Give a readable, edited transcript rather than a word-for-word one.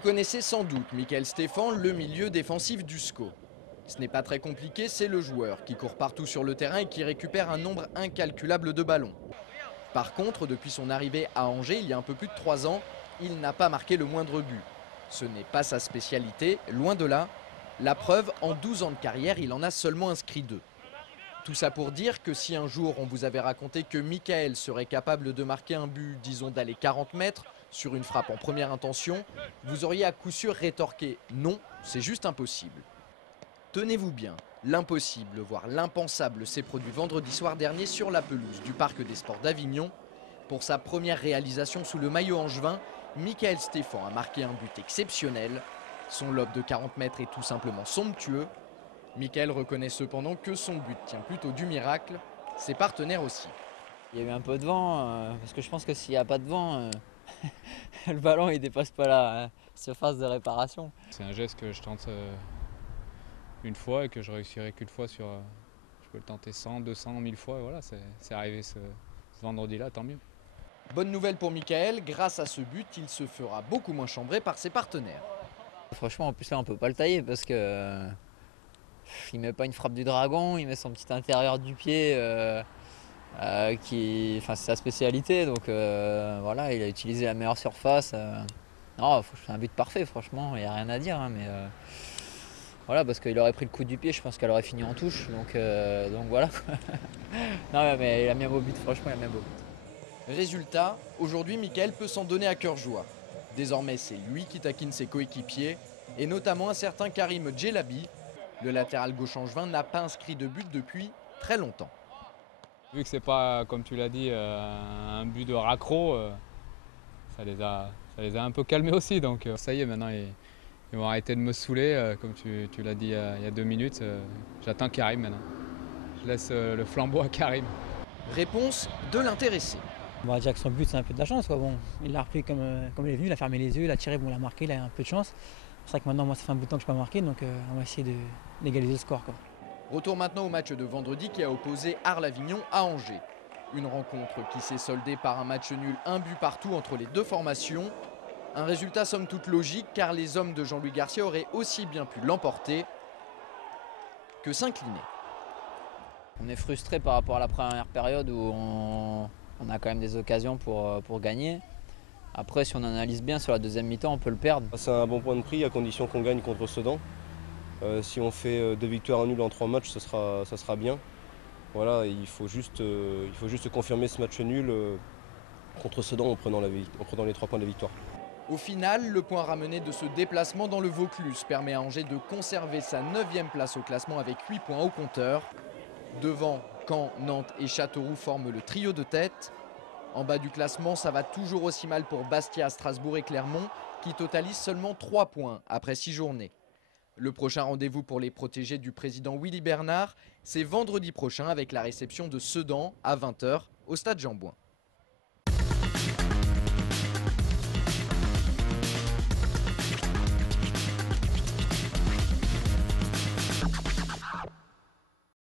connaissez sans doute Michael Stéphan, le milieu défensif du SCO. Ce n'est pas très compliqué, c'est le joueur qui court partout sur le terrain et qui récupère un nombre incalculable de ballons. Par contre, depuis son arrivée à Angers il y a un peu plus de 3 ans, il n'a pas marqué le moindre but. Ce n'est pas sa spécialité, loin de là. La preuve, en 12 ans de carrière, il en a seulement inscrit 2. Tout ça pour dire que si un jour on vous avait raconté que Michael serait capable de marquer un but, disons d'aller 40 mètres, sur une frappe en première intention, vous auriez à coup sûr rétorqué « non, c'est juste impossible ». Tenez-vous bien, l'impossible, voire l'impensable s'est produit vendredi soir dernier sur la pelouse du Parc des Sports d'Avignon. Pour sa première réalisation sous le maillot angevin, Michael Stéphan a marqué un but exceptionnel. Son lob de 40 mètres est tout simplement somptueux. Michael reconnaît cependant que son but tient plutôt du miracle, ses partenaires aussi. Il y a eu un peu de vent, parce que je pense que s'il n'y a pas de vent, le ballon il dépasse pas la surface de réparation. C'est un geste que je tente une fois et que je réussirai qu'une fois sur... je peux le tenter 100, 200, 1000 fois et voilà, c'est arrivé ce vendredi-là, tant mieux. Bonne nouvelle pour Michael, grâce à ce but, il se fera beaucoup moins chambrer par ses partenaires. Franchement, en plus là on peut pas le tailler parce que il met pas une frappe du dragon, il met son petit intérieur du pied c'est sa spécialité, donc voilà, il a utilisé la meilleure surface. Non, c'est un but parfait, franchement, il n'y a rien à dire, hein, mais voilà, parce qu'il aurait pris le coup du pied, je pense qu'elle aurait fini en touche, donc voilà. Non mais il a mis un beau but, franchement il a mis un beau but. Résultat, aujourd'hui Michael peut s'en donner à cœur joie. Désormais c'est lui qui taquine ses coéquipiers, et notamment un certain Karim Djelabi. Le latéral gauche angevin n'a pas inscrit de but depuis très longtemps. Vu que c'est pas, comme tu l'as dit, un but de raccro, ça les a un peu calmés aussi, donc ça y est, maintenant ils vont arrêter de me saouler, comme tu l'as dit il y a 2 minutes. J'attends Karim maintenant. Je laisse le flambeau à Karim. Réponse de l'intéressé. On va dire que son but c'est un peu de la chance, quoi. Bon, il l'a repris comme il est venu, il a fermé les yeux, il a tiré, bon, il a marqué, il a un peu de chance. C'est vrai que maintenant moi ça fait un bout de temps que je ne peux pas marquer, donc on va essayer d'égaliser le score, quoi. Retour maintenant au match de vendredi qui a opposé Arles-Avignon à Angers. Une rencontre qui s'est soldée par un match nul, un but partout entre les deux formations. Un résultat somme toute logique car les hommes de Jean-Louis Garcia auraient aussi bien pu l'emporter que s'incliner. On est frustré par rapport à la première période où on a quand même des occasions pour gagner. Après, si on analyse bien sur la deuxième mi-temps, on peut le perdre. C'est un bon point de prix à condition qu'on gagne contre Sedan. Si on fait 2 victoires à nul en 3 matchs, ça sera bien. Voilà, il faut juste confirmer ce match nul contre Sedan en prenant les 3 points de la victoire. Au final, le point ramené de ce déplacement dans le Vaucluse permet à Angers de conserver sa 9e place au classement avec 8 points au compteur. Devant, Caen, Nantes et Châteauroux forment le trio de tête. En bas du classement, ça va toujours aussi mal pour Bastia, Strasbourg et Clermont qui totalisent seulement 3 points après 6 journées. Le prochain rendez-vous pour les protégés du président Willy Bernard, c'est vendredi prochain avec la réception de Sedan à 20 h au stade Jean-Bouin.